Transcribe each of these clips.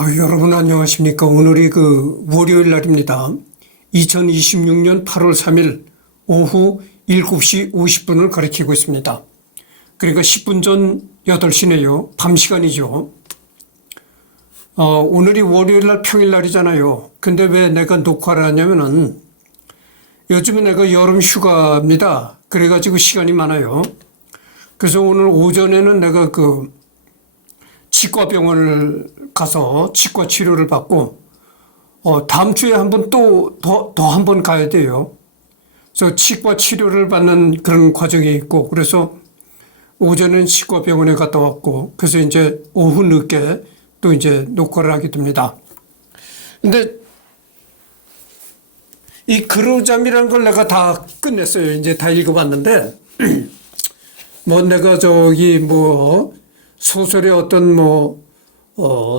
여러분 안녕하십니까. 오늘이 월요일 날입니다. 2026년 8월 3일 오후 7시 50분을 가리키고 있습니다. 그러니까 10분 전 8시네요. 밤 시간이죠. 오늘이 월요일 날 평일 날이잖아요. 근데 왜 내가 녹화를 하냐면은 요즘에 내가 여름 휴가입니다. 그래가지고 시간이 많아요. 그래서 오늘 오전에는 내가 치과병원을 가서 치과 치료를 받고, 다음 주에 더 한 번 가야 돼요. 그래서 치과 치료를 받는 그런 과정이 있고, 그래서 오전엔 치과병원에 갔다 왔고, 그래서 이제 오후 늦게 또 이제 녹화를 하게 됩니다. 근데 이 그로잠이라는 걸 내가 다 끝냈어요. 이제 다 읽어봤는데, 내가 소설의 어떤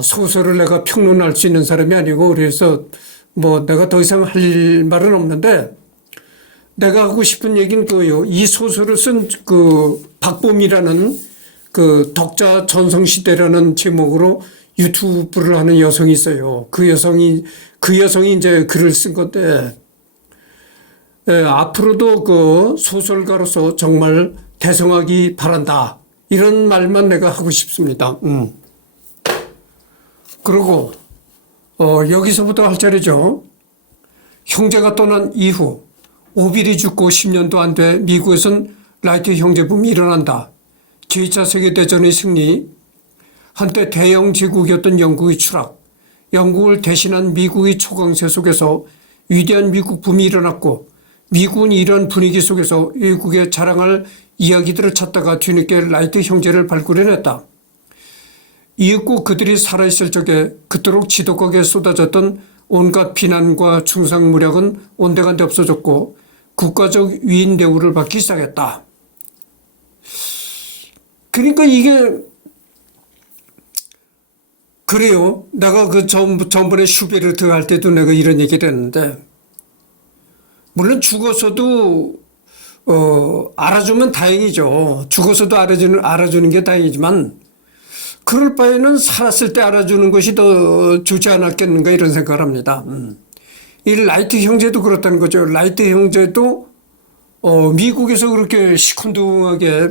소설을 내가 평론할 수 있는 사람이 아니고, 그래서 내가 더 이상 할 말은 없는데, 내가 하고 싶은 얘기는 이 소설을 쓴 박봄이라는 덕자 전성시대라는 제목으로 유튜브를 하는 여성이 있어요. 그 여성이 이제 글을 쓴 건데, 앞으로도 소설가로서 정말 대성하기 바란다. 이런 말만 내가 하고 싶습니다. 그리고, 여기서부터 할 차례죠. 형제가 떠난 이후, 오빌이 죽고 10년도 안 돼 미국에선 라이트 형제붐이 일어난다. 제2차 세계대전의 승리, 한때 대영 제국이었던 영국의 추락, 영국을 대신한 미국의 초강세 속에서 위대한 미국 붐이 일어났고, 미국은 이런 분위기 속에서 외국에 자랑할 이야기들을 찾다가 뒤늦게 라이트 형제를 발굴해냈다. 이윽고 그들이 살아있을 적에 그토록 지독하게 쏟아졌던 온갖 비난과 충상무략은 온데간데 없어졌고 국가적 위인 대우를 받기 시작했다. 그러니까 이게 그래요. 내가 전번에 슈베르트 할 때도 내가 이런 얘기를 했는데, 물론 죽어서도 알아주면 다행이죠. 죽어서도 알아주는 게 다행이지만, 그럴 바에는 살았을 때 알아주는 것이 더 좋지 않았겠는가 이런 생각을 합니다. 이 라이트 형제도 그렇다는 거죠. 라이트 형제도 미국에서 그렇게 시큰둥하게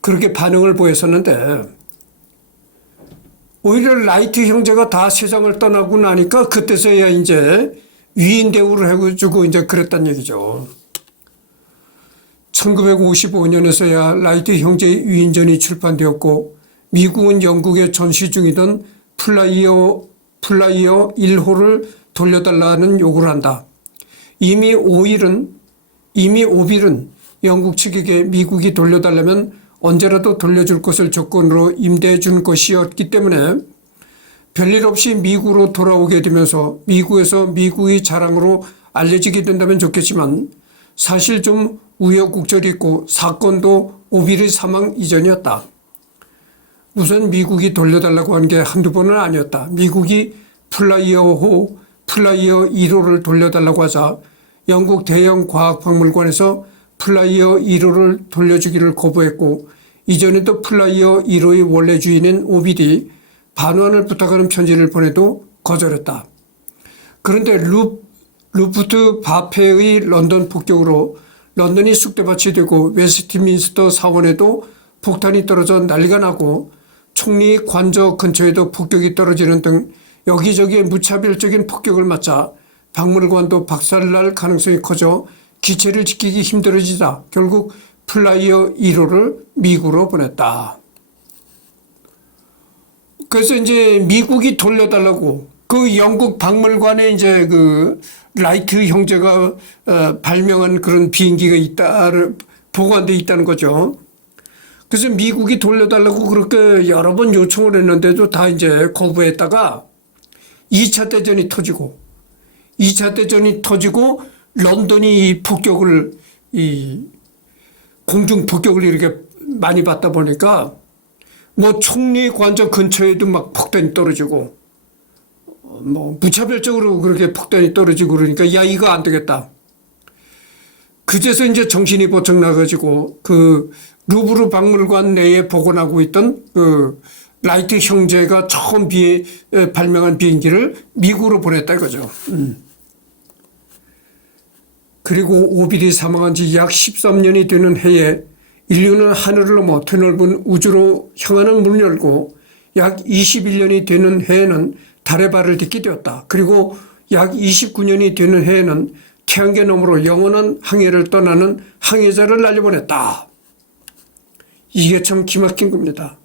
그렇게 반응을 보였었는데, 오히려 라이트 형제가 다 세상을 떠나고 나니까 그때서야 이제 위인 대우를 해주고 이제 그랬단 얘기죠. 1955년에서야 라이트 형제의 위인전이 출판되었고, 미국은 영국에 전시 중이던 플라이어 1호를 돌려달라는 요구를 한다. 이미 오빌은 영국 측에게 미국이 돌려달라면 언제라도 돌려줄 것을 조건으로 임대해 준 것이었기 때문에 별일 없이 미국으로 돌아오게 되면서 미국에서 미국의 자랑으로 알려지게 된다면 좋겠지만, 사실 좀 우여곡절이 있고 사건도 오빌의 사망 이전이었다. 우선 미국이 돌려달라고 한 게 한두 번은 아니었다. 미국이 플라이어 1호를 돌려달라고 하자 영국 대형 과학박물관에서 플라이어 1호를 돌려주기를 거부했고, 이전에도 플라이어 1호의 원래 주인인 오빌이 반환을 부탁하는 편지를 보내도 거절했다. 그런데 루프트 바페의 런던 폭격으로 런던이 쑥대밭이 되고 웨스트민스터 사원에도 폭탄이 떨어져 난리가 나고 총리 관저 근처에도 폭격이 떨어지는 등 여기저기에 무차별적인 폭격을 맞자 박물관도 박살날 가능성이 커져 기체를 지키기 힘들어지자 결국 플라이어 1호를 미국으로 보냈다. 그래서 이제 미국이 돌려달라고 영국 박물관에 이제 라이트 형제가 발명한 그런 비행기가 보관돼 있다는 거죠. 그래서 미국이 돌려달라고 그렇게 여러 번 요청을 했는데도 다 이제 거부했다가 2차 대전이 터지고 런던이 공중 폭격을 이렇게 많이 받다 보니까 총리 관저 근처에도 막 폭탄이 떨어지고 무차별적으로 그렇게 폭탄이 떨어지고 그러니까 야 이거 안 되겠다. 그제서 이제 정신이 번쩍 나가지고 루브르 박물관 내에 복원하고 있던 라이트 형제가 처음 발명한 비행기를 미국으로 보냈다 이거죠. 그리고 오빌이 사망한 지 약 13년이 되는 해에 인류는 하늘을 넘어 드넓은 우주로 향하는 문을 열고 약 21년이 되는 해에는 달에 발을 딛게 되었다. 그리고 약 29년이 되는 해에는 태양계 너머로 영원한 항해를 떠나는 항해자를 날려보냈다. 이게 참 기막힌 겁니다.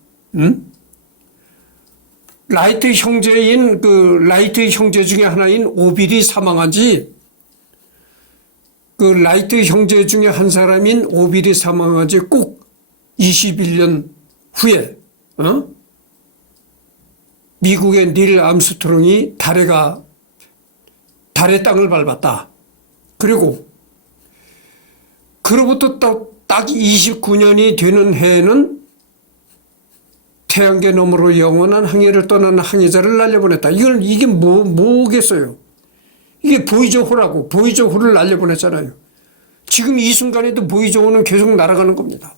라이트 형제인 라이트 형제 중에 하나인 오빌이 사망한 지 라이트 형제 중에 한 사람인 오빌이 사망한 지 꼭 21년 후에 미국의 닐 암스트롱이 달의 땅을 밟았다. 그리고 그로부터 딱 29년이 되는 해에는 태양계 너머로 영원한 항해를 떠나는 항해자를 날려보냈다. 이게 뭐겠어요? 이게 보이저호라고. 보이저호를 날려보냈잖아요. 지금 이 순간에도 보이저호는 계속 날아가는 겁니다.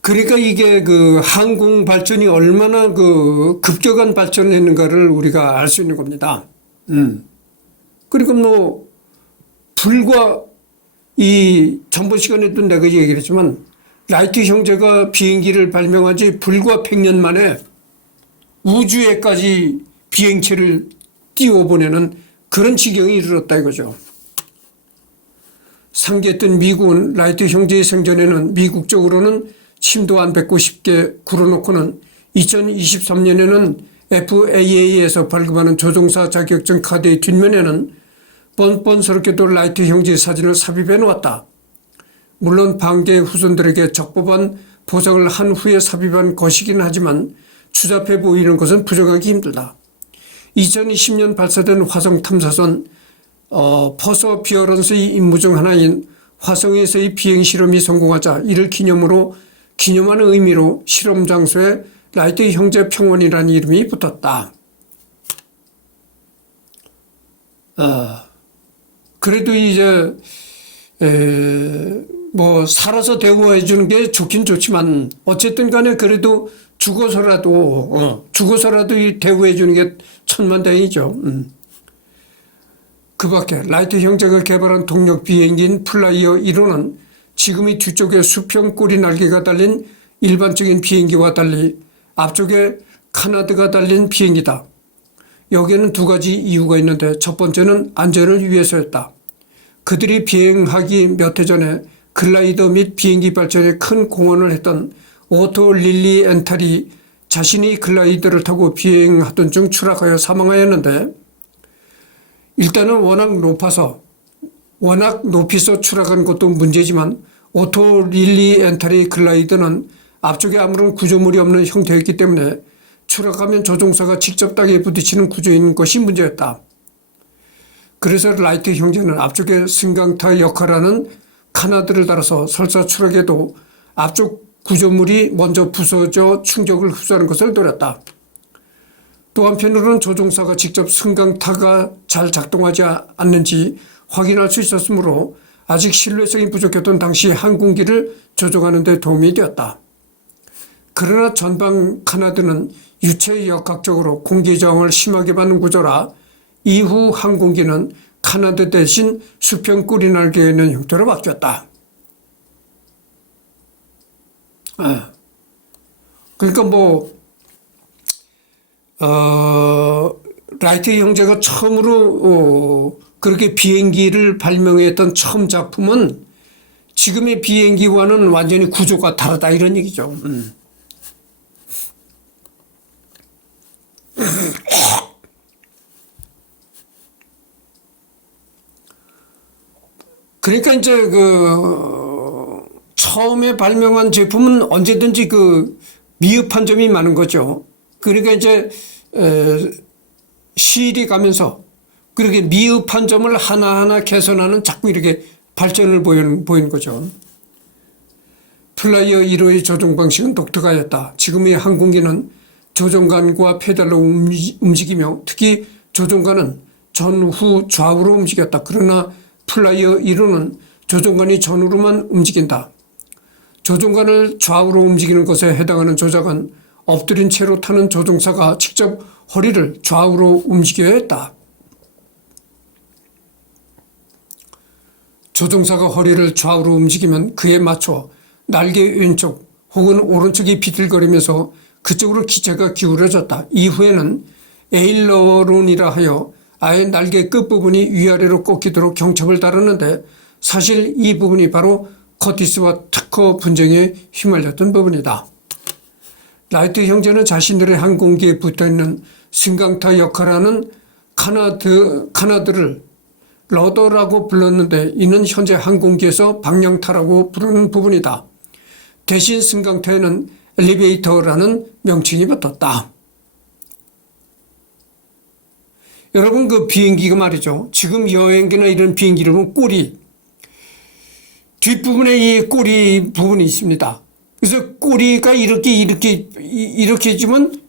그러니까 이게 항공 발전이 얼마나 급격한 발전을 했는가를 우리가 알 수 있는 겁니다. 그리고 불과 전번 시간에도 내가 얘기를 했지만 라이트 형제가 비행기를 발명한 지 불과 100년 만에 우주에까지 비행체를 띄워보내는 그런 지경에 이르렀다 이거죠. 상기했던 미국은 라이트 형제의 생전에는 미국적으로는 침도 안 뱉고 쉽게 굴어놓고는 2023년에는 FAA에서 발급하는 조종사 자격증 카드의 뒷면에는 뻔뻔스럽게도 라이트 형제의 사진을 삽입해 놓았다. 물론 반개의 후손들에게 적법한 보상을 한 후에 삽입한 것이긴 하지만 추잡해 보이는 것은 부정하기 힘들다. 2020년 발사된 화성 탐사선 퍼서비어런스의 임무 중 하나인 화성에서의 비행 실험이 성공하자 이를 기념하는 의미로 실험 장소에 라이트 형제 평원이라는 이름이 붙었다. 그래도 이제 살아서 대우해 주는 게 좋긴 좋지만 어쨌든 간에 그래도 죽어서라도 대우해 주는 게 천만다행이죠. 그 밖에 라이트 형제가 개발한 동력 비행기인 플라이어 1호는 지금의 뒤쪽에 수평 꼬리 날개가 달린 일반적인 비행기와 달리 앞쪽에 카나드가 달린 비행기다. 여기에는 두 가지 이유가 있는데 첫 번째는 안전을 위해서였다. 그들이 비행하기 몇 해 전에 글라이더 및 비행기 발전에 큰 공헌을 했던 오토 릴리 엔탈이 자신이 글라이더를 타고 비행하던 중 추락하여 사망하였는데 일단은 워낙 높이서 추락한 것도 문제지만 오토 릴리 엔탈의 글라이더는 앞쪽에 아무런 구조물이 없는 형태였기 때문에 추락하면 조종사가 직접 땅에 부딪히는 구조인 것이 문제였다. 그래서 라이트 형제는 앞쪽에 승강타 역할하는 카나드를 달아서 설사 추락해도 앞쪽 구조물이 먼저 부서져 충격을 흡수하는 것을 노렸다. 또 한편으로는 조종사가 직접 승강타가 잘 작동하지 않는지 확인할 수 있었으므로 아직 신뢰성이 부족했던 당시 항공기를 조종하는 데 도움이 되었다. 그러나 전방 카나드는 유체 역학적으로 공기 저항을 심하게 받는 구조라 이후 항공기는 카나드 대신 수평 꼬리 날개에 있는 형태로 바뀌었다. 그러니까 라이트 형제가 처음으로 그렇게 비행기를 발명했던 처음 작품은 지금의 비행기와는 완전히 구조가 다르다 이런 얘기죠. 그러니까 이제 처음에 발명한 제품은 언제든지 미흡한 점이 많은 거죠. 그러니까 이제 시일이 가면서 그렇게 미흡한 점을 하나하나 개선하는 자꾸 이렇게 발전을 보이는 거죠. 플라이어 1호의 조종 방식은 독특하였다. 지금의 항공기는 조종관과 페달로 움직이며 특히 조종관은 전후 좌우로 움직였다. 그러나 플라이어 1호는 조종관이 전후로만 움직인다. 조종관을 좌우로 움직이는 것에 해당하는 조작은 엎드린 채로 타는 조종사가 직접 허리를 좌우로 움직여야 했다. 조종사가 허리를 좌우로 움직이면 그에 맞춰 날개 왼쪽 혹은 오른쪽이 비틀거리면서 그쪽으로 기체가 기울어졌다. 이후에는 에일러론이라 하여 아예 날개 끝부분이 위아래로 꺾이도록 경첩을 달았는데 사실 이 부분이 바로 커티스와 특허 분쟁에 휘말렸던 부분이다. 라이트 형제는 자신들의 항공기에 붙어있는 승강타 역할하는 카나드를 러더라고 불렀는데 이는 현재 항공기에서 방향타라고 부르는 부분이다. 대신 승강타에는 엘리베이터라는 명칭이 붙었다. 여러분 그 비행기가 말이죠. 지금 여행기나 이런 비행기를 보면 꼬리 뒷부분에 이 꼬리 부분이 있습니다. 그래서 꼬리가 이렇게 주면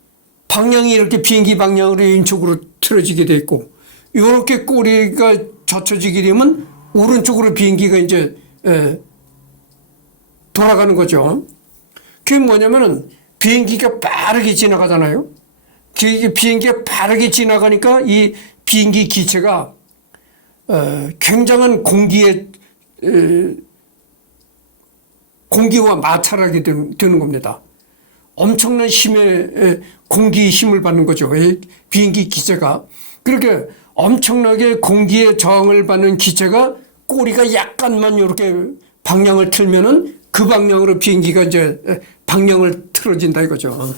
방향이 이렇게 비행기 방향으로 왼쪽으로 틀어지게 돼 있고 이렇게 꼬리가 젖혀지게 되면 오른쪽으로 비행기가 이제 돌아가는 거죠. 그게 뭐냐면은 비행기가 빠르게 지나가잖아요. 비행기가 빠르게 지나가니까 이 비행기 기체가 굉장한 공기와 마찰하게 되는 겁니다. 엄청난 힘의 공기의 힘을 받는 거죠. 비행기 기체가. 그렇게 엄청나게 공기에 저항을 받는 기체가 꼬리가 약간만 이렇게 방향을 틀면은 그 방향으로 비행기가 이제 방향을 틀어진다 이거죠.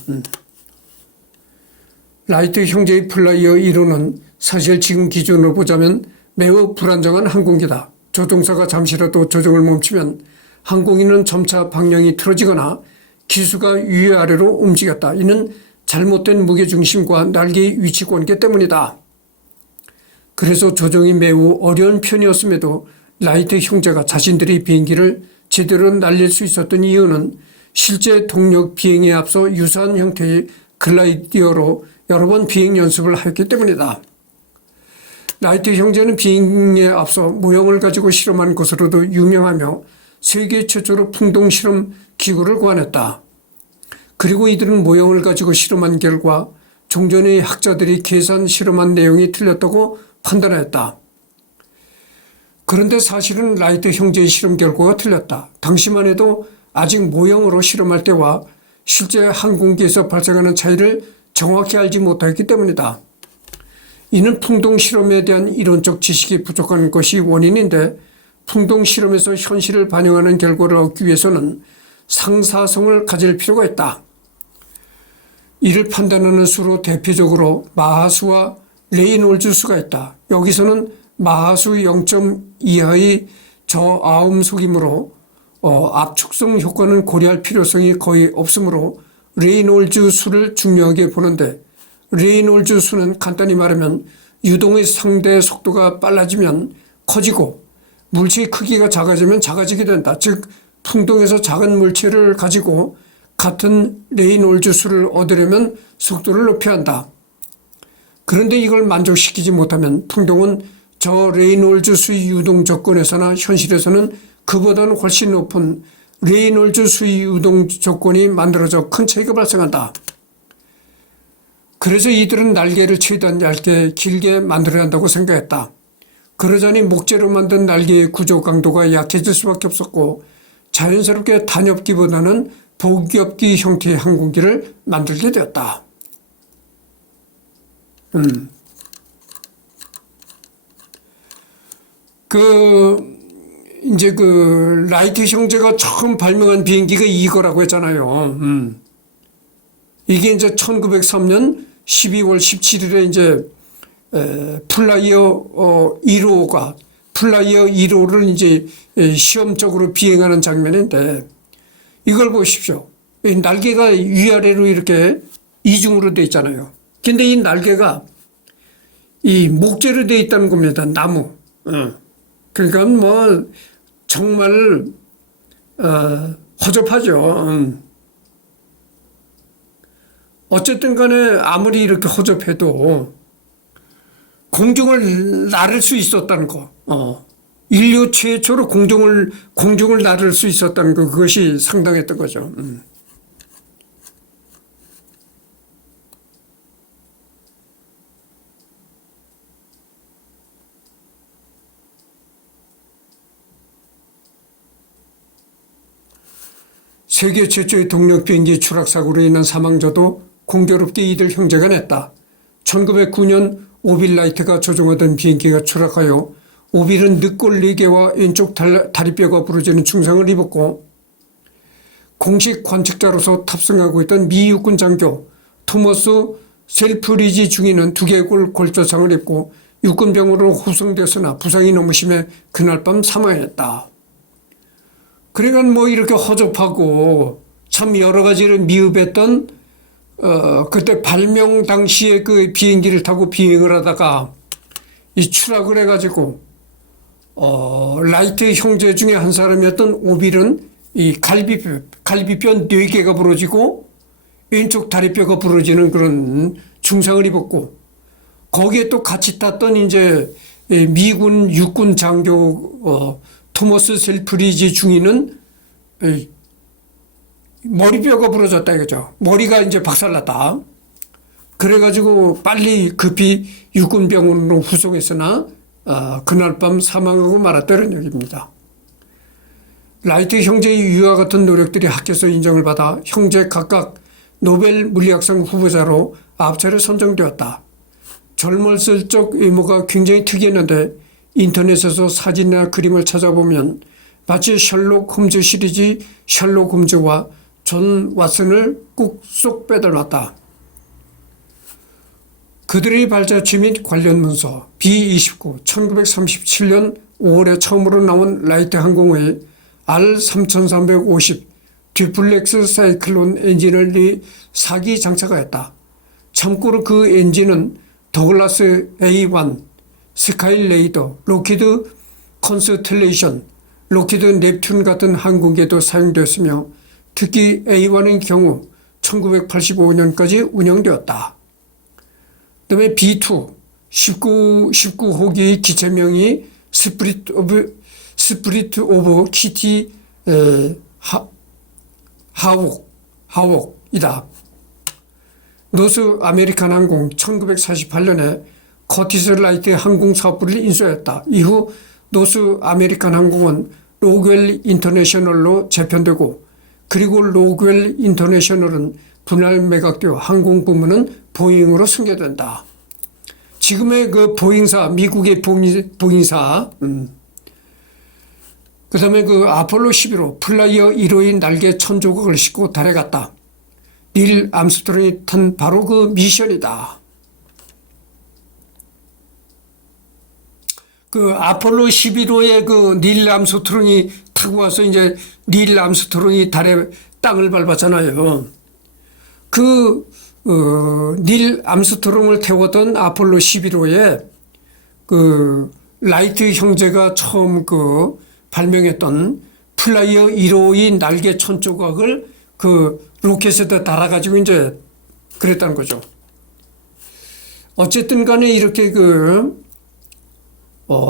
라이트 형제의 플라이어 1호는 사실 지금 기준으로 보자면 매우 불안정한 항공기다. 조종사가 잠시라도 조종을 멈추면 항공기는 점차 방향이 틀어지거나 기수가 위아래로 움직였다. 이는 잘못된 무게중심과 날개의 위치 관계 때문이다. 그래서 조종이 매우 어려운 편이었음에도 라이트 형제가 자신들의 비행기를 제대로 날릴 수 있었던 이유는 실제 동력 비행에 앞서 유사한 형태의 글라이디어로 여러 번 비행 연습을 하였기 때문이다. 라이트 형제는 비행에 앞서 모형을 가지고 실험한 것으로도 유명하며 세계 최초로 풍동 실험 기구를 고안했다. 그리고 이들은 모형을 가지고 실험한 결과 종전의 학자들이 계산 실험한 내용이 틀렸다고 판단하였다. 그런데 사실은 라이트 형제의 실험 결과가 틀렸다. 당시만 해도 아직 모형으로 실험할 때와 실제 항공기에서 발생하는 차이를 정확히 알지 못하였기 때문이다. 이는 풍동 실험에 대한 이론적 지식이 부족한 것이 원인인데 풍동 실험에서 현실을 반영하는 결과를 얻기 위해서는 상사성을 가질 필요가 있다. 이를 판단하는 수로 대표적으로 마하수와 레이놀즈 수가 있다. 여기서는 마하수 0점 이하의 저아음 속이므로 압축성 효과는 고려할 필요성이 거의 없으므로 레이놀즈 수를 중요하게 보는데 레이놀즈 수는 간단히 말하면 유동의 상대 속도가 빨라지면 커지고 물체의 크기가 작아지면 작아지게 된다. 즉 풍동에서 작은 물체를 가지고 같은 레이놀즈 수를 얻으려면 속도를 높여야 한다. 그런데 이걸 만족시키지 못하면 풍동은 저 레이놀즈 수의 유동 조건에서나 현실에서는 그보다는 훨씬 높은 레이놀즈 수의 유동 조건이 만들어져 큰 차이가 발생한다. 그래서 이들은 날개를 최대한 얇게 길게 만들어야 한다고 생각했다. 그러자니 목재로 만든 날개의 구조 강도가 약해질 수밖에 없었고 자연스럽게 단엽기보다는 복엽기 형태의 항공기를 만들게 되었다. 이제 라이트 형제가 처음 발명한 비행기가 이거라고 했잖아요. 이게 이제 1903년 12월 17일에 이제 플라이어 1호를 이제 시험적으로 비행하는 장면인데 이걸 보십시오. 날개가 위아래로 이렇게 이중으로 되어 있잖아요. 근데 이 날개가 이 목재로 되어 있다는 겁니다. 나무. 그러니까 뭐 정말 허접하죠. 어쨌든 간에 아무리 이렇게 허접해도 공중을 나를 수 있었다는 거. 인류 최초로 공중을 나를 수 있었다는 그것이 상당했던 거죠. 세계 최초의 동력 비행기 추락 사고로 인한 사망자도 공교롭게 이들 형제가 냈다. 1909년 오빌 라이트가 조종하던 비행기가 추락하여 오빌은 늑골 4개와 왼쪽 다리뼈가 부러지는 중상을 입었고, 공식 관측자로서 탑승하고 있던 미 육군 장교 토머스 셀프리지 중위는 2개의 골절상을 입고 육군병으로 후송되었으나 부상이 너무 심해 그날 밤 사망했다. 그러니까 뭐 이렇게 허접하고 참 여러 가지를 미흡했던 그때 발명 당시에 그 비행기를 타고 비행을 하다가 이 추락을 해가지고 라이트 형제 중에 한 사람이었던 오빌은 이 갈비뼈 4개가 부러지고 왼쪽 다리뼈가 부러지는 그런 중상을 입었고, 거기에 또 같이 탔던 이제 미군 육군 장교 토머스 셀프리지 중위는 머리뼈가 부러졌다 이거죠. 머리가 이제 박살났다. 그래가지고 빨리 급히 육군병원으로 후송했으나 그날 밤 사망하고 말았다는 얘기입니다. 라이트 형제의 위와 같은 노력들이 학계에서 인정을 받아 형제 각각 노벨 물리학상 후보자로 앞차례 선정되었다. 젊었을 적 외모가 굉장히 특이했는데 인터넷에서 사진이나 그림을 찾아보면 마치 셜록 홈즈 시리즈 셜록 홈즈와 존 왓슨을 꼭 쏙 빼닮았다. 그들의 발자취 및 관련 문서 B-29 1937년 5월에 처음으로 나온 라이트 항공의 R3350 듀플렉스 사이클론 엔진을 4기 장착하였다. 참고로 그 엔진은 더글라스 A1, 스카이레이더, 로키드 컨스텔레이션, 로키드 넵튠 같은 항공기에도 사용되었으며 특히 A1의 경우 1985년까지 운영되었다. 그 다음에 B2, 19호기의 기체명이 스프리트 오브 키티 하웍이다. 노스 아메리칸 항공 1948년에 커티스 라이트 항공사업부를 인수하였다. 이후 노스 아메리칸 항공은 로그웰 인터내셔널로 재편되고, 그리고 로그웰 인터내셔널은 분할 매각되어 항공 부문은 보잉으로 승계된다. 지금의 그 보잉사, 미국의 보잉사, 그 다음에 그 아폴로 11호 플라이어 1호의 날개 1000조각을 싣고 달에 갔다. 닐 암스트롱이 탄 바로 그 미션이다. 그 아폴로 11호에 그 닐 암스트롱이 타고 와서 이제 닐 암스트롱이 달에 땅을 밟았잖아요. 닐 암스트롱을 태웠던 아폴로 11호에 그 라이트 형제가 처음 발명했던 플라이어 1호의 날개 1000조각을 그 로켓에다 달아가지고 이제 그랬다는 거죠. 어쨌든 간에 이렇게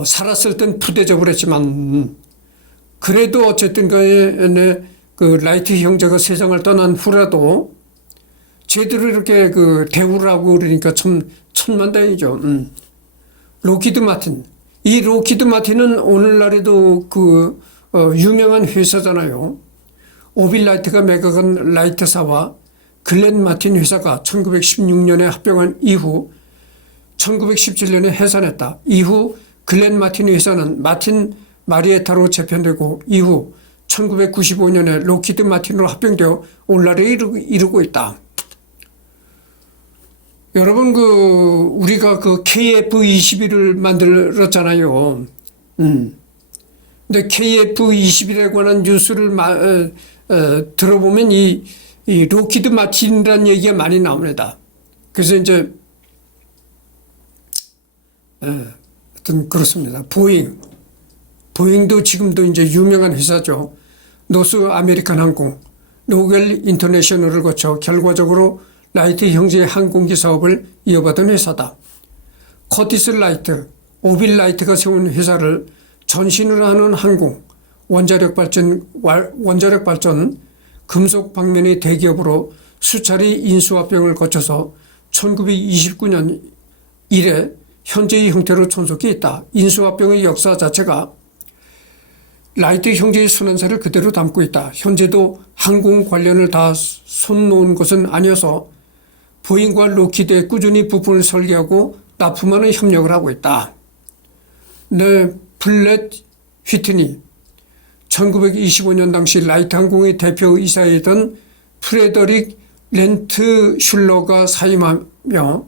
살았을 땐 푸대접을 했지만, 그래도 어쨌든 간에 그 라이트 형제가 세상을 떠난 후라도 제대로 이렇게 대우를 하고 그러니까 참 천만다행이죠. 로키드 마틴. 이 로키드 마틴은 오늘날에도 유명한 회사잖아요. 오빌 라이트가 매각한 라이트사와 글렌 마틴 회사가 1916년에 합병한 이후 1917년에 해산했다. 이후 글렌 마틴 회사는 마틴 마리에타로 재편되고, 이후 1995년에 로키드 마틴으로 합병되어 오늘날에 이르고 있다. 여러분, 우리가 KF-21을 만들었잖아요. 근데 KF-21에 관한 뉴스를 들어보면 이 로키드 마틴이라는 얘기가 많이 나옵니다. 그래서 이제 하여튼 그렇습니다. 보잉도 지금도 이제 유명한 회사죠. 노스 아메리칸 항공, 로겔 인터내셔널을 거쳐 결과적으로 라이트 형제의 항공기 사업을 이어받은 회사다. 커티스 라이트, 오빌 라이트가 세운 회사를 전신을 하는 항공, 원자력 발전, 금속 방면의 대기업으로 수차례 인수합병을 거쳐서 1929년 이래 현재의 형태로 존속해 있다. 인수합병의 역사 자체가 라이트 형제의 순환사를 그대로 담고 있다. 현재도 항공 관련을 다 손놓은 것은 아니어서 보잉과 로키드에 꾸준히 부품을 설계하고 납품하는 협력을 하고 있다. 네, 블렛 휘트니 1925년 당시 라이트 항공의 대표이사이던 프레더릭 렌트 슐러가 사임하며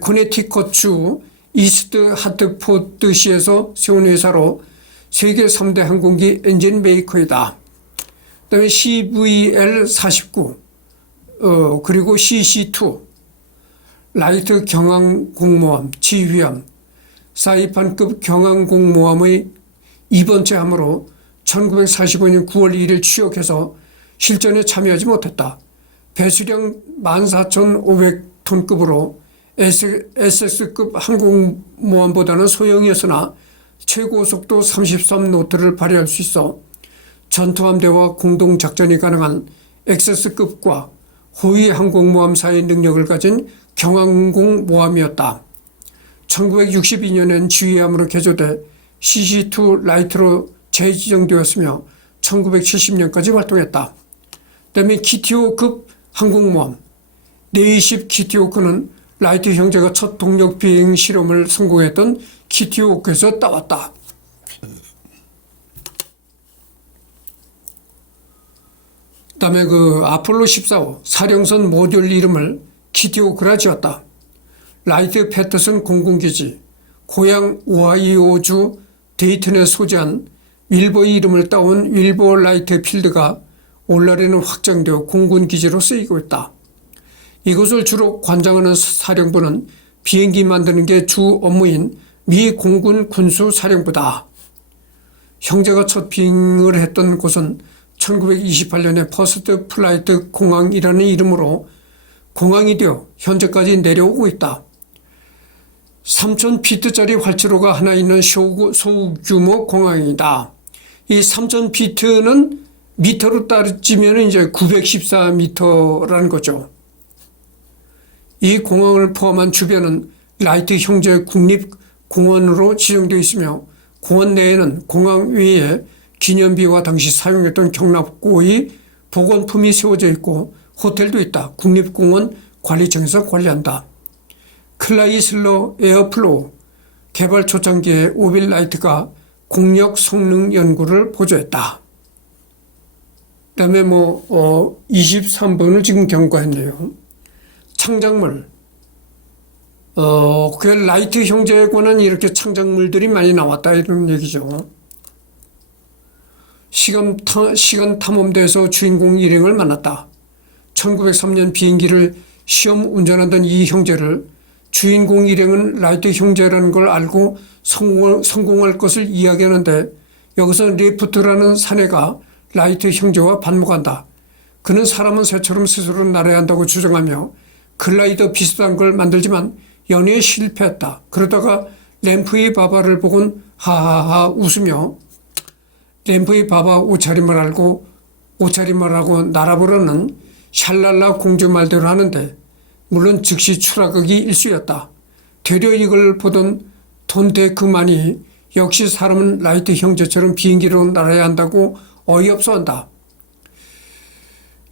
코네티컷주 이스트 하트포드시에서 세운 회사로 세계 3대 항공기 엔진 메이커이다. 그 다음에 CVL-49 그리고 CC2 라이트 경항공모함 지휘함 사이판급 경항공모함의 2번째 함으로 1945년 9월 2일 취역해서 실전에 참여하지 못했다. 배수량 14,500톤급으로 SS급 항공모함보다는 소형이었으나 최고속도 33노트를 발휘할 수 있어 전투함대와 공동작전이 가능한 XS급과 호위 항공모함사의 능력을 가진 경항공모함이었다. 1962년엔 지휘함으로 개조돼 CC2 라이트로 재지정되었으며 1970년까지 활동했다. 그 다음에 키티오급 항공모함 네이십 키티오크는 라이트 형제가 첫 동력 비행 실험을 성공했던 키티오크에서 따왔다. 그 다음에 아폴로 14호 사령선 모듈 이름을 키티오크라 지었다. 라이트 패터슨 공군기지, 고향 오하이오주 데이튼에 소재한 윌버의 이름을 따온 윌버 라이트 필드가 오늘날에는 확장되어 공군기지로 쓰이고 있다. 이곳을 주로 관장하는 사령부는 비행기 만드는 게 주 업무인 미 공군 군수사령부다. 형제가 첫 비행을 했던 곳은 1928년에 퍼스트 플라이트 공항이라는 이름으로 공항이 되어 현재까지 내려오고 있다. 3,000피트짜리 활주로가 하나 있는 소규모 공항이다. 이 3,000피트는 미터로 따지면 이제 914미터라는 거죠. 이 공항을 포함한 주변은 라이트 형제 국립공원으로 지정되어 있으며 공원 내에는 공항 외에 기념비와 당시 사용했던 경납고의 복원품이 세워져 있고 호텔도 있다. 국립공원 관리청에서 관리한다. 클라이슬러 에어플로우 개발 초창기에 오빌라이트가 공력 성능 연구를 보조했다. 그 다음에 23번을 지금 경과했네요. 창작물. 그 라이트 형제에 관한 이렇게 창작물들이 많이 나왔다 이런 얘기죠. 시간 탐험대에서 주인공 일행을 만났다. 1903년 비행기를 시험 운전하던 이 형제를 주인공 일행은 라이트 형제라는 걸 알고 성공할 것을 이야기하는데 여기서 리프트라는 사내가 라이트 형제와 반목한다. 그는 사람은 새처럼 스스로 날아야 한다고 주장하며 글라이더 비슷한 걸 만들지만 연애에 실패했다. 그러다가 램프의 바바를 보곤 하하하 웃으며 램프의 바바 옷차림을 하고 날아보려는 샬랄라 공주 말대로 하는데 물론 즉시 추락하기 일쑤였다. 되려 이걸 보던 돈데크만이 역시 사람은 라이트 형제처럼 비행기로 날아야 한다고 어이없어 한다.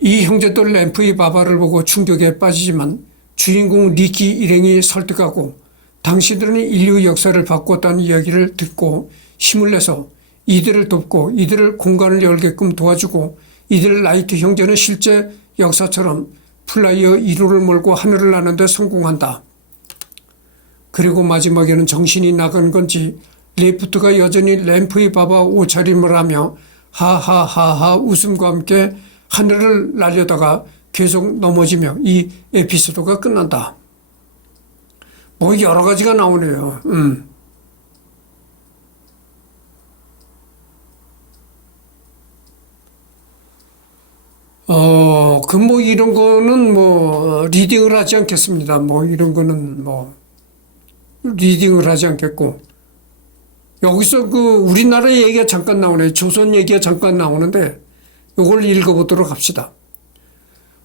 이 형제도 램프의 바바를 보고 충격에 빠지지만 주인공 리키 일행이 설득하고 당신들은 인류 역사를 바꿨다는 이야기를 듣고 힘을 내서 이들을 돕고 이들을 공간을 열게끔 도와주고 이들 라이트 형제는 실제 역사처럼 플라이어 1호를 몰고 하늘을 나는 데 성공한다. 그리고 마지막에는 정신이 나간 건지 리프트가 여전히 램프의 바바 옷차림을 하며 하하하하 웃음과 함께 하늘을 날려다가 계속 넘어지며 이 에피소드가 끝난다. 여러 가지가 나오네요. 이런 거는 리딩을 하지 않겠습니다. 이런 거는 리딩을 하지 않겠고, 여기서 그 우리나라 얘기가 잠깐 나오네. 조선 얘기가 잠깐 나오는데 이걸 읽어보도록 합시다.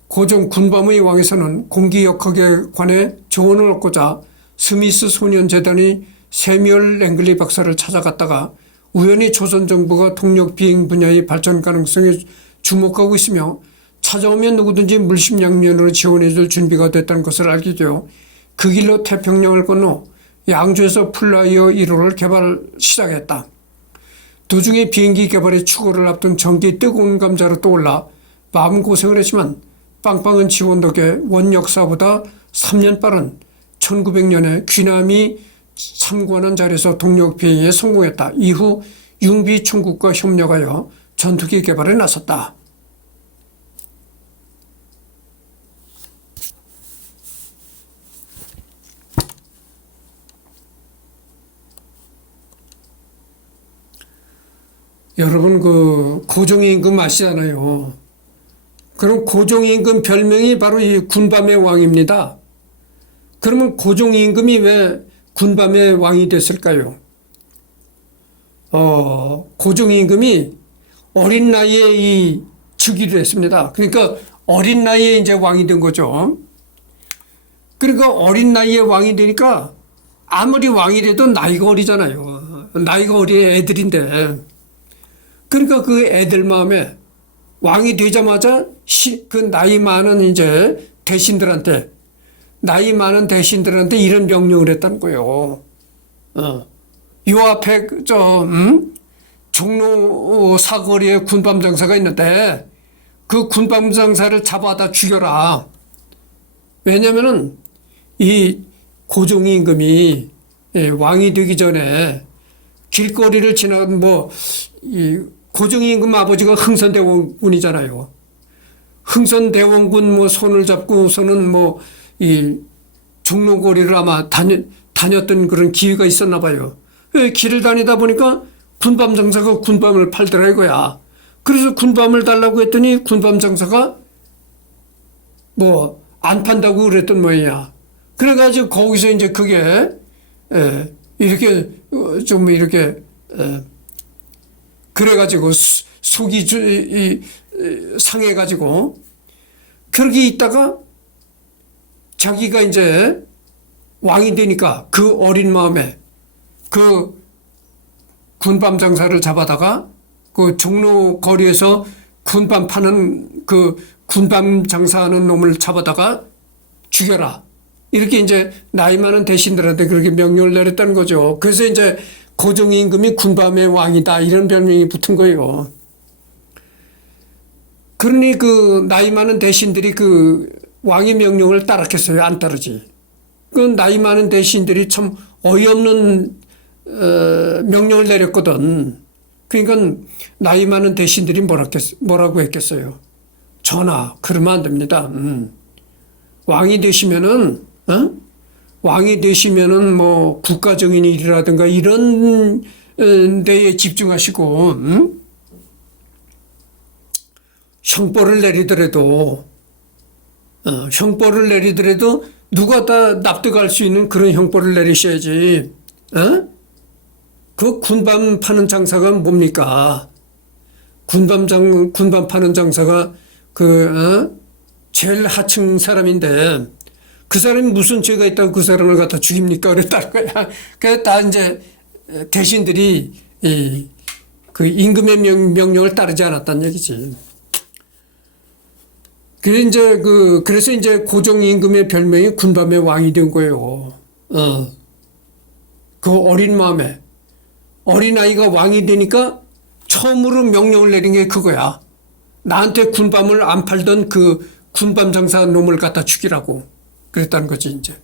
고종 군밤의 왕에서는 공기역학에 관해 조언을 얻고자 스미스 소년재단의 세뮤얼 랭글리 박사를 찾아갔다가 우연히 조선 정부가 동력 비행 분야의 발전 가능성에 주목하고 있으며 찾아오면 누구든지 물심양면으로 지원해줄 준비가 됐다는 것을 알게 되어 그 길로 태평양을 건너 양주에서 플라이어 1호를 개발 시작했다. 도중에 비행기 개발의 추구를 앞둔 전기 뜨거운 감자로 떠올라 마음고생을 했지만 빵빵한 지원 덕에 원 역사보다 3년 빠른 1900년에 귀남이 참관한 자리에서 동력 비행에 성공했다. 이후 융비 총국과 협력하여 전투기 개발에 나섰다. 여러분 그 고종임금 아시잖아요. 그럼 고종임금 별명이 바로 이 군밤의 왕입니다. 그러면 고종임금이 왜 군밤의 왕이 됐을까요? 고종임금이 어린 나이에 이 즉위를 했습니다. 그러니까 어린 나이에 이제 왕이 된 거죠. 그러니까 어린 나이에 왕이 되니까 아무리 왕이 돼도 나이가 어리잖아요. 나이가 어린 애들인데. 그러니까 그 애들 마음에 왕이 되자마자 그 나이 많은 이제 대신들한테 이런 명령을 했다는 거예요. 요 앞에 종로 사거리에 군밤 장사가 있는데 그 군밤 장사를 잡아다 죽여라. 왜냐면은 이 고종임금이 왕이 되기 전에 길거리를 지나간 이 고종임금 아버지가 흥선대원군이잖아요. 흥선대원군 손을 잡고서는 이 종로거리를 아마 다녔던 그런 기회가 있었나 봐요. 길을 다니다 보니까 군밤 장사가 군밤을 팔더라 이거야. 그래서 군밤을 달라고 했더니 군밤 장사가 안 판다고 그랬던 모양이야. 그래가지고 거기서 이제 그게 이렇게 좀 이렇게 그래가지고 속이 상해가지고 그렇게 있다가 자기가 이제 왕이 되니까 그 어린 마음에 그 군밤 장사를 잡아다가 그 종로 거리에서 군밤 파는 그 군밤 장사하는 놈을 잡아다가 죽여라. 이렇게 이제 나이 많은 대신들한테 그렇게 명령을 내렸다는 거죠. 그래서 이제 고종임금이 군밤의 왕이다 이런 별명이 붙은 거예요. 그러니 그 나이 많은 대신들이 그 왕의 명령을 따랐겠어요? 안 따르지. 그 나이 많은 대신들이 참 어이없는 명령을 내렸거든. 그러니까 나이 많은 대신들이 뭐라고 했겠어요? 전하, 그러면 안 됩니다. 왕이 되시면은 국가적인 일이라든가 이런 데에 집중하시고 형벌을 내리더라도 누가 다 납득할 수 있는 그런 형벌을 내리셔야지. 그 군밤 파는 장사가 뭡니까? 군밤 파는 장사가 제일 하층 사람인데 그 사람이 무슨 죄가 있다고 그 사람을 갖다 죽입니까? 그랬다는 거야. 그래서 다 이제 대신들이 그 임금의 명령을 따르지 않았다는 얘기지. 그래서 이제 고종 임금의 별명이 군밤의 왕이 된 거예요. 그 어린 마음에 어린 아이가 왕이 되니까 처음으로 명령을 내린 게 그거야. 나한테 군밤을 안 팔던 그 군밤 장사 놈을 갖다 죽이라고 그랬다는 거지 이제.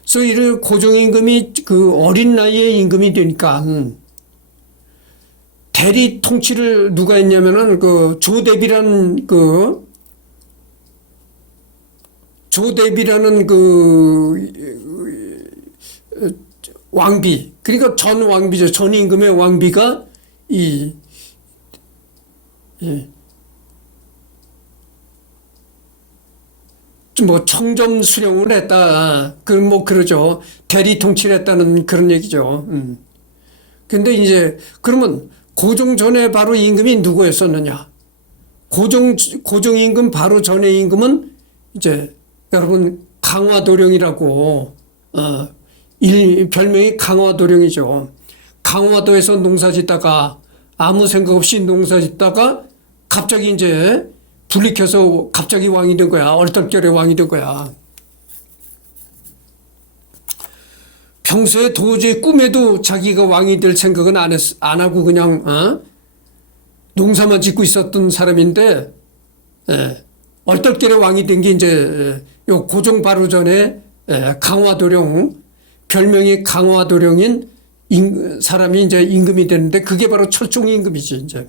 그래서 이런 고종 임금이 그 어린 나이에 임금이 되니까 대리 통치를 누가 했냐면은 그 조대비라는 왕비, 그러니까 전 왕비죠. 전 임금의 왕비가 청정 수령을 했다. 그러죠. 대리 통치를 했다는 그런 얘기죠. 근데 이제 그러면 고종 전에 바로 임금이 누구였었느냐? 고종 임금 바로 전에 임금은 이제 여러분 강화도령이라고 별명이 강화도령이죠. 강화도에서 농사짓다가 아무 생각 없이 농사짓다가 갑자기 이제 불리켜서 갑자기 왕이 된 거야. 얼떨결에 왕이 된 거야. 평소에 도저히 꿈에도 자기가 왕이 될 생각은 안 하고 그냥 농사만 짓고 있었던 사람인데 얼떨결에 왕이 된 게 이제 요 고종 바로 전에 강화도령 별명이 강화도령인 사람이 이제 임금이 되는데 그게 바로 철종 임금이지 이제.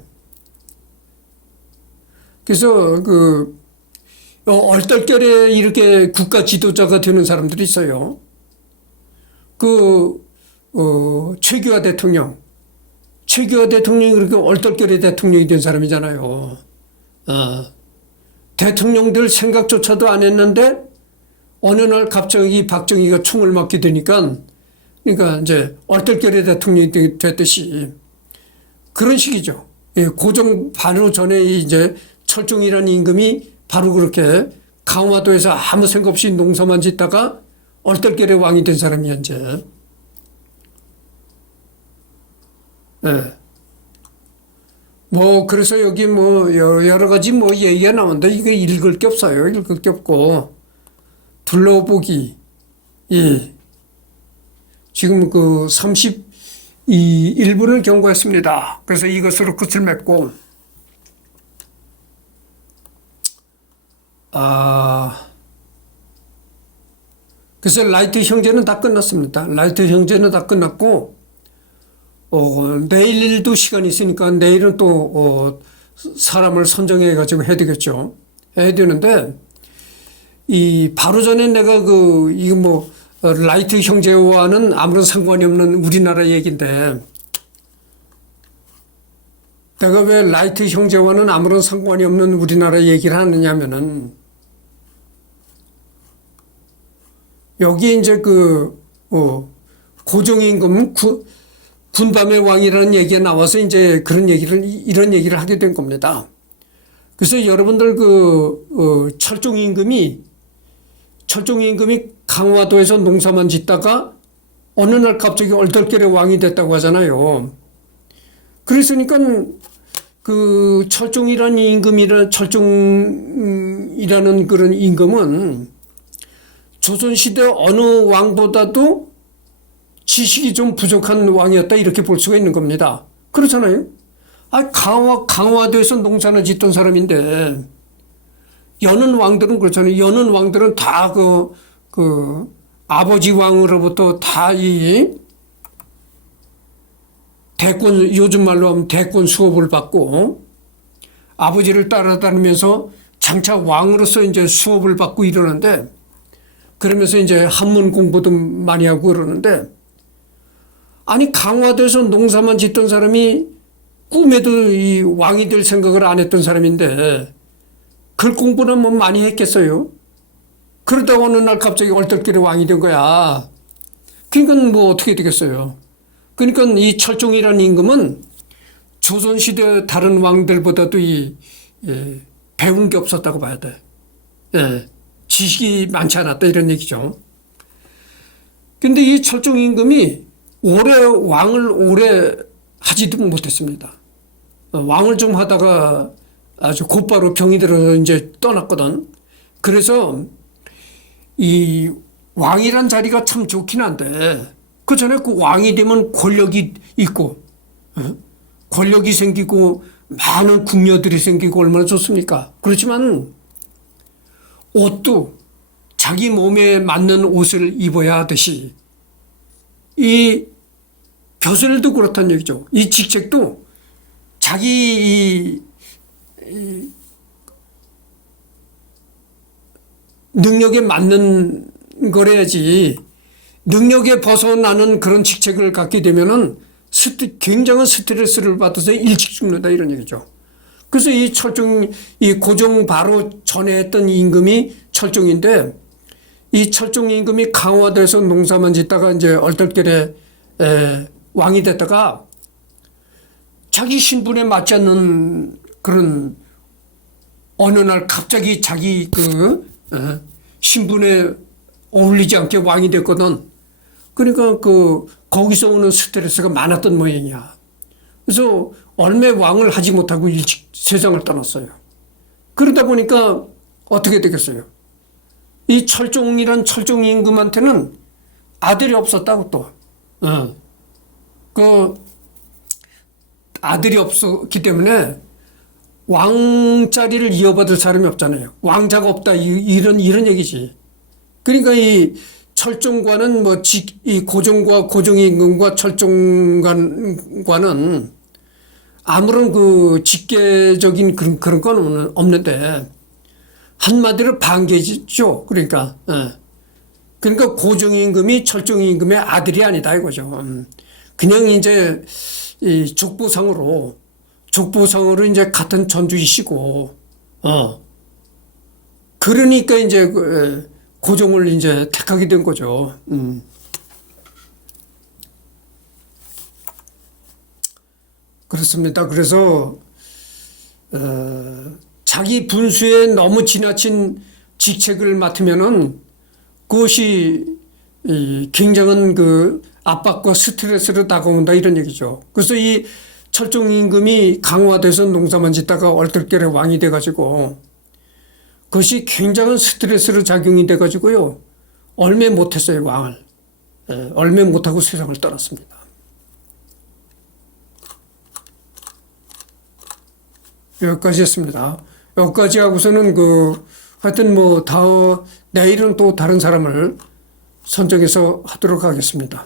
그래서 얼떨결에 이렇게 국가 지도자가 되는 사람들이 있어요. 최규하 대통령이 그렇게 얼떨결에 대통령이 된 사람이잖아요. 대통령들 생각조차도 안 했는데 어느 날 갑자기 박정희가 총을 맞게 되니까 그러니까 이제 얼떨결에 대통령이 됐듯이 그런 식이죠. 고종 바로 전에 이제 철종이라는 임금이 바로 그렇게 강화도에서 아무 생각 없이 농사만 짓다가 얼떨결에 왕이 된 사람이야 이제. 그래서 여기 여러 가지 얘기가 나오는데 이게 읽을 게 없어요. 읽을 게 없고 둘러보기. 지금 31분을 경과했습니다. 그래서 이것으로 끝을 맺고 그래서 라이트 형제는 다 끝났습니다. 라이트 형제는 다 끝났고 내일도 시간이 있으니까 내일은 또 사람을 선정해 가지고 해야 되겠죠. 해야 되는데 바로 전에 내가 이거 라이트 형제와는 아무런 상관이 없는 우리나라 얘기인데 내가 왜 라이트 형제와는 아무런 상관이 없는 우리나라 얘기를 하느냐면은 여기 이제 고종임금 군밤의 왕이라는 얘기가 나와서 이제 이런 얘기를 하게 된 겁니다. 그래서 여러분들 철종임금이 강화도에서 농사만 짓다가 어느 날 갑자기 얼떨결에 왕이 됐다고 하잖아요. 그랬으니까 철종이라는 그런 임금은 조선시대 어느 왕보다도 지식이 좀 부족한 왕이었다 이렇게 볼 수가 있는 겁니다. 그렇잖아요. 강화도에서 농사를 짓던 사람인데 여는 왕들은 그렇잖아요. 여는 왕들은 다 아버지 왕으로부터 다 요즘 말로 하면 대권 수업을 받고 아버지를 따라다니면서 장차 왕으로서 이제 수업을 받고 이러는데 그러면서 이제 한문 공부도 많이 하고 그러는데 강화도에서 농사만 짓던 사람이 꿈에도 이 왕이 될 생각을 안 했던 사람인데 글 공부는 많이 했겠어요. 그러다가 어느 날 갑자기 얼떨결에 왕이 된 거야. 그러니까 어떻게 되겠어요. 그러니까 이 철종이라는 임금은 조선시대 다른 왕들보다도 배운 게 없었다고 봐야 돼. 지식이 많지 않았다 이런 얘기죠. 근데 이 철종 임금이 왕을 오래 하지도 못했습니다. 왕을 좀 하다가 아주 곧바로 병이 들어서 이제 떠났거든. 그래서 이 왕이란 자리가 참 좋긴 한데 그 전에 왕이 되면 권력이 있고 권력이 생기고 많은 궁녀들이 생기고 얼마나 좋습니까? 그렇지만 옷도 자기 몸에 맞는 옷을 입어야 하듯이 이 벼슬도 그렇다는 얘기죠. 이 직책도 자기 능력에 맞는 거래야지 능력에 벗어나는 그런 직책을 갖게 되면은 굉장한 스트레스를 받아서 일찍 죽는다 이런 얘기죠. 그래서 이 고종 바로 전에 했던 임금이 철종인데 이 철종 임금이 강화도에서 농사만 짓다가 이제 얼떨결에 왕이 됐다가 자기 신분에 맞지 않는 그런 어느 날 갑자기 자기 신분에 어울리지 않게 왕이 됐거든. 그러니까 거기서 오는 스트레스가 많았던 모양이야. 그래서 얼마 왕을 하지 못하고 일찍 세상을 떠났어요. 그러다 보니까 어떻게 되겠어요? 이 철종이란 철종 임금한테는 아들이 없었다고 또. 그 아들이 없었기 때문에 왕자리를 이어받을 사람이 없잖아요. 왕자가 없다 이런 얘기지. 그러니까 이 철종과는 이 고종과 고종의 임금과 철종과는 아무런 직계적인 그런 건 없는데 한마디로 반계죠. 그러니까 고종의 임금이 철종의 임금의 아들이 아니다 이거죠. 그냥 이제 이 족보상으로 이제 같은 전주이시고 그러니까 이제 고종을 이제 택하게 된 거죠. 그렇습니다. 그래서 자기 분수에 너무 지나친 직책을 맡으면은 그것이 굉장한 압박과 스트레스로 다가온다 이런 얘기죠. 그래서 이 철종 임금이 강화돼서 농사만 짓다가 얼떨결에 왕이 돼가지고 그것이 굉장한 스트레스로 작용이 돼가지고요. 얼마 못했어요, 왕을. 얼마 못하고 세상을 떠났습니다. 여기까지 했습니다. 여기까지 하고서는 하여튼 내일은 또 다른 사람을 선정해서 하도록 하겠습니다.